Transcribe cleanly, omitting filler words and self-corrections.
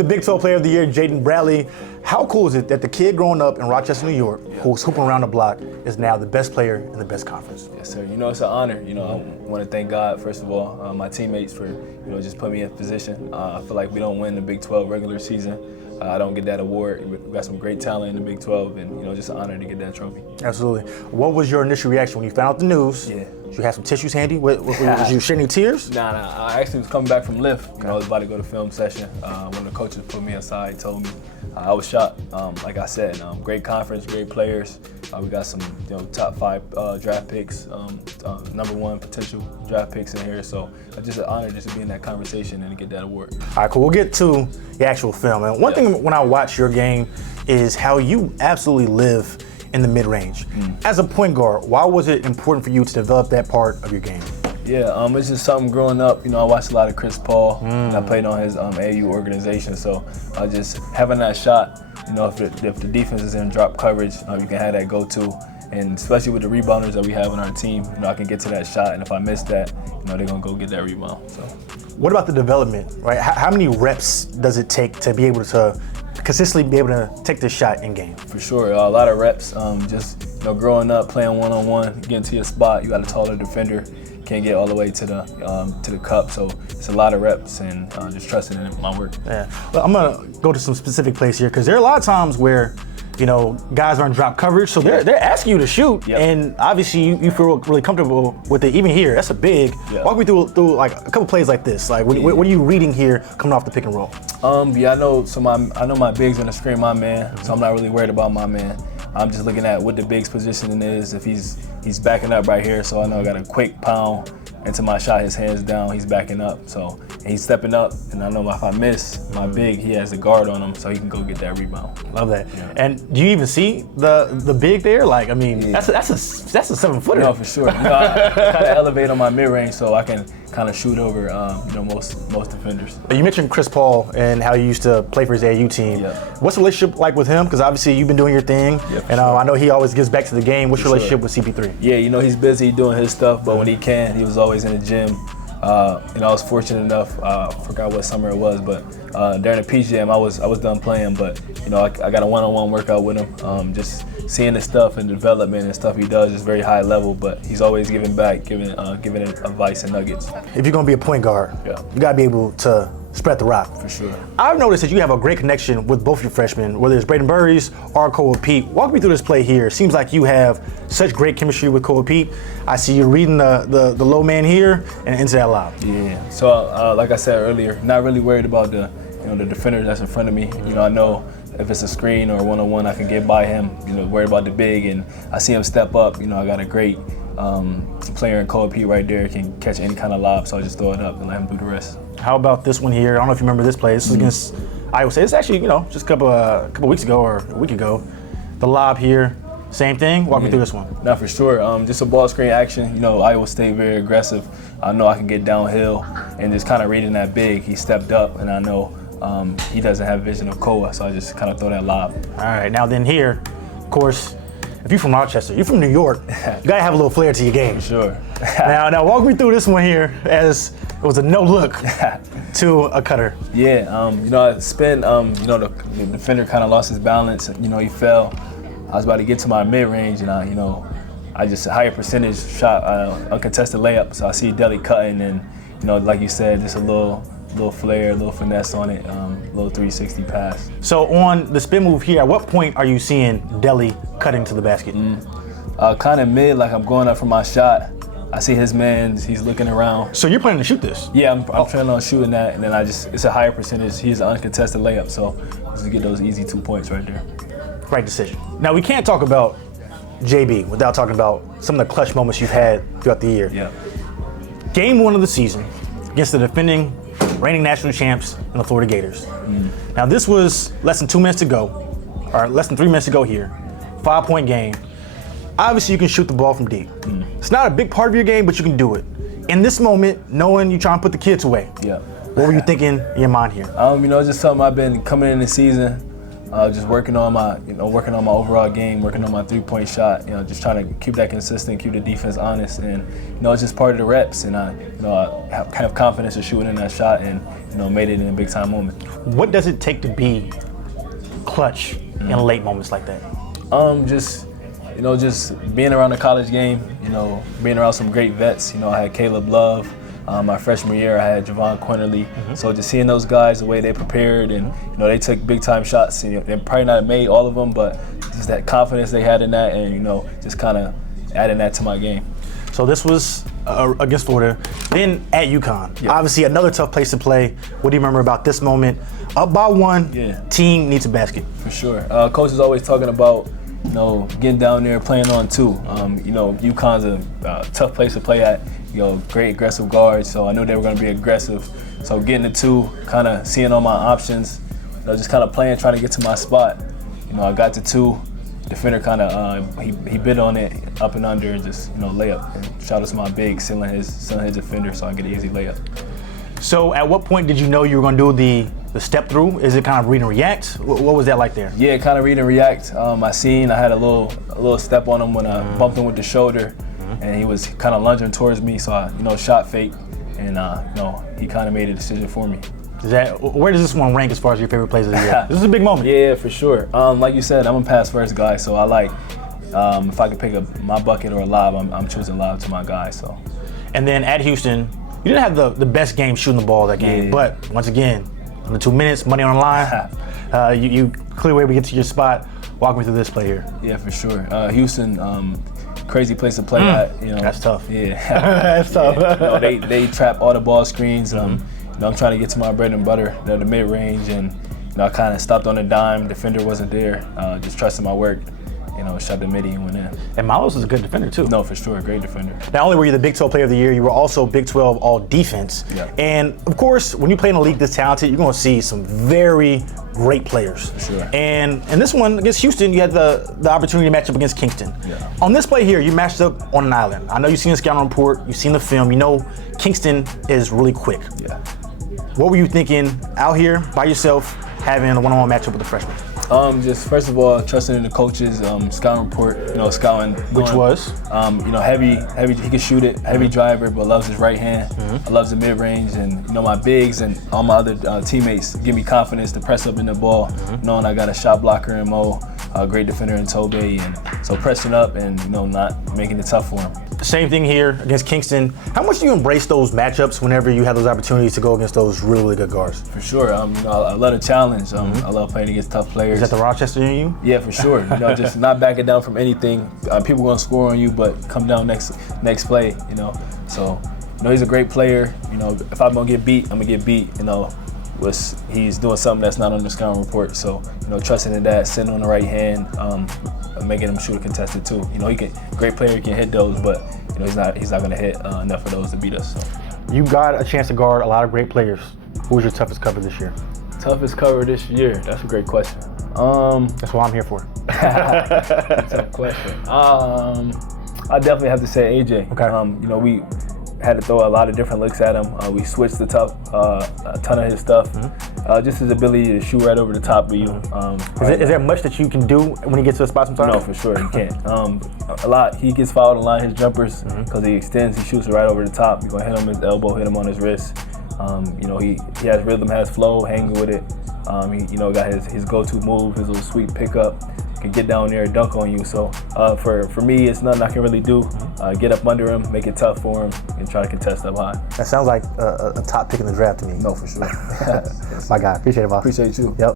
the Big 12 Player of the Year, Jaden Bradley. How cool is it that the kid growing up in Rochester, New York, who was hooping around the block, is now the best player in the best conference? Yes, sir. It's an honor. I want to thank God, first of all, my teammates for, just putting me in position. I feel like we don't win the Big 12 regular season. I don't get that award. We've got some great talent in the Big 12, and just an honor to get that trophy. Absolutely. What was your initial reaction when you found out the news? Yeah. Did you have some tissues handy? Was you shedding tears? Nah. I actually was coming back from lift. I was about to go to film session. One of the coaches put me aside, told me. I was shocked. Like I said, great conference, great players. We got some, top 5 draft picks, #1 potential draft picks in here. So it's just an honor just to be in that conversation and to get that award. All right, cool. We'll get to the actual film. And one thing when I watch your game is how you absolutely live in the mid-range. As a point guard, why was it important for you to develop that part of your game? Yeah, it's just something growing up. I watched a lot of Chris Paul, and I played on his AU organization. So just having that shot, if the defense is in drop coverage, you can have that go-to. And especially with the rebounders that we have on our team, I can get to that shot. And if I miss that, they're going to go get that rebound. So, what about the development, right? How many reps does it take to be able to consistently be able to take this shot in game? For sure, a lot of reps. Growing up, playing one-on-one, getting to your spot, you got a taller defender. Can't get all the way to the cup, so it's a lot of reps and just trusting in my work. Yeah, well, I'm gonna go to some specific plays here because there are a lot of times where guys are in drop coverage, so they're asking you to shoot, and obviously you feel really comfortable with it. Even here, that's a big. Walk me through like a couple plays like this. Like what are you reading here coming off the pick and roll? I know. So I know my big's gonna screen my man, so I'm not really worried about my man. I'm just looking at what the big's positioning is. If he's backing up right here, so I know I got a quick pound into my shot, his hands down, he's backing up. So he's stepping up, and I know if I miss my big, he has the guard on him, so he can go get that rebound. Love that. Yeah. And do you even see the big there? Like, I mean, that's a 7-footer. No, for sure. I kind of elevate on my mid range, so I can kind of shoot over, most defenders. You mentioned Chris Paul and how you used to play for his AU team. Yeah. What's the relationship like with him? Because obviously you've been doing your thing, and sure. I know he always gives back to the game. What's your relationship with CP3? Yeah, he's busy doing his stuff, but when he can, he was always in the gym. I was fortunate enough. I forgot what summer it was, but during the Peach Jam, I was done playing. But I got a one-on-one workout with him. Just seeing the stuff and development and stuff he does is very high level. But he's always giving back, giving advice and nuggets. If you're gonna be a point guard, you gotta be able to spread the rock. For sure. I've noticed that you have a great connection with both your freshmen, whether it's Braden Burries or Cole Pete. Walk me through this play here. Seems like you have such great chemistry with Cole Pete. I see you reading the low man here and into that lob. Yeah. So like I said earlier, not really worried about the defender that's in front of me. I know if it's a screen or one-on-one, I can get by him. Worried about the big, and I see him step up. I got a great player in Cole Pete right there, can catch any kind of lob, so I just throw it up and let him do the rest. How about this one here? I don't know if you remember this play. This was against Iowa State. It's actually, just a couple weeks ago or a week ago. The lob here, same thing. Walk me through this one. No, for sure. Just a ball screen action. Iowa State very aggressive. I know I can get downhill, and just kind of reading that big, he stepped up, and I know he doesn't have vision of Koa, so I just kind of throw that lob. All right, now then here, of course, if you're from Rochester, you're from New York, you gotta have a little flair to your game. For sure. now walk me through this one here, as it was a no look to a cutter. Yeah, I spin, the defender kind of lost his balance, he fell. I was about to get to my mid-range, and I just a higher percentage shot, uncontested layup, so I see Deli cutting, and like you said, just a little flair, a little finesse on it, little 360 pass. So on the spin move here, at what point are you seeing Deli cutting to the basket? Kind of mid, like I'm going up for my shot. I see his man, he's looking around. So you're planning to shoot this? Yeah, I'm planning on shooting that, and then it's a higher percentage. He's an uncontested layup, so just get those easy 2 points right there. Right decision. Now we can't talk about JB without talking about some of the clutch moments you've had throughout the year. Yeah. Game 1 of the season against the defending reigning national champs and the Florida Gators. Now this was less than 2 minutes to go, or less than 3 minutes to go here. 5-point game. Obviously you can shoot the ball from deep. It's not a big part of your game, but you can do it. In this moment, knowing you trying to put the kids away, what were you thinking in your mind here? Just something I've been coming in the season, just working on my overall game, working on my 3-point shot. Just trying to keep that consistent, keep the defense honest, and it's just part of the reps. And I have confidence of shooting in that shot, and made it in a big time moment. What does it take to be clutch in late moments like that? Just being around the college game, being around some great vets. I had Caleb Love. My freshman year, I had Javon Quinterly. So just seeing those guys, the way they prepared, and they took big time shots. And, they probably not made all of them, but just that confidence they had in that, and just kind of adding that to my game. So this was against Florida. Then at UConn, obviously another tough place to play. What do you remember about this moment? Up by one, team needs a basket. For sure. Coach is always talking about getting down there, playing on two. UConn's a tough place to play at. Great aggressive guards, so I knew they were going to be aggressive. So getting the two, kind of seeing all my options, just kind of playing, trying to get to my spot. I got to two. Defender kind of he bid on it up and under, and just layup. And shout out to my big, sealing his defender, so I get an easy layup. So at what point did you know you were going to do the step through? Is it kind of read and react? What was that like there? Yeah, kind of read and react. I had a little step on him when I bumped him with the shoulder, and he was kind of lunging towards me, so I shot fake, and he kind of made a decision for me. Where does this one rank as far as your favorite plays of the year? This is a big moment. Yeah, for sure. Like you said, I'm a pass first guy, so I like if I could pick up my bucket or a lob, I'm choosing lob to my guy. So. And then at Houston, you didn't have the best game shooting the ball that game, but once again, under 2 minutes, money on the line. You clearly were able to get to your spot. Walk me through this play here. Yeah, for sure. Houston, crazy place to play at. That's tough. Yeah, that's tough. They trap all the ball screens. I'm trying to get to my bread and butter, the mid range, and I kind of stopped on a dime. Defender wasn't there. Just trusted my work. Shot the midi and went in. And Milos is a good defender too. No, for sure, great defender. Not only were you the Big 12 Player of the Year, you were also Big 12 All Defense. Yeah. And of course, when you play in a league this talented, you're going to see some very great players. For sure. And in this one against Houston, you had the opportunity to match up against Kingston. Yeah. On this play here, you matched up on an island. I know you've seen the scouting report, you've seen the film. You know Kingston is really quick. Yeah. What were you thinking out here by yourself, having a one-on-one matchup with the freshman? Just first of all, trusting in the coaches, scouting report, scouting. Which was? Heavy, he can shoot it, heavy driver, but loves his right hand. Loves the mid-range, and my bigs and all my other teammates give me confidence to press up in the ball, knowing I got a shot blocker in Mo, a great defender in Tobe, and so pressing up and not making it tough for him. Same thing here against Kingston. How much do you embrace those matchups whenever you have those opportunities to go against those really, really good guards? For sure. I love the challenge. I love playing against tough players. Is that the Rochester in you? Yeah, for sure. Just not backing down from anything. People going to score on you, but come down next play. So he's a great player. If I'm going to get beat, I'm going to get beat. He's doing something that's not on the scouting report. So trusting in that, sitting on the right hand, making him shoot a contested too. Great player, he can hit those, but he's not going to hit enough of those to beat us. So. You got a chance to guard a lot of great players. Who was your toughest cover this year? Toughest cover this year? That's a great question. That's what I'm here for. Tough question. I definitely have to say AJ. Okay. We had to throw a lot of different looks at him. We switched a ton of his stuff. Just his ability to shoot right over the top of you. Is there much that you can do when he gets to the spot sometimes? No, for sure, you can't. A lot. He gets fouled on line his jumpers because he extends, he shoots it right over the top. You're going to hit him with his elbow, hit him on his wrist. He has rhythm, has flow, hanging with it. He got his go-to move, his little sweet pickup. Can get down there and dunk on you. So for me, it's nothing I can really do. Get up under him, make it tough for him, and try to contest up high. That sounds like a top pick in the draft to me. No, for sure. My guy, appreciate it, boss. Appreciate you. Yep.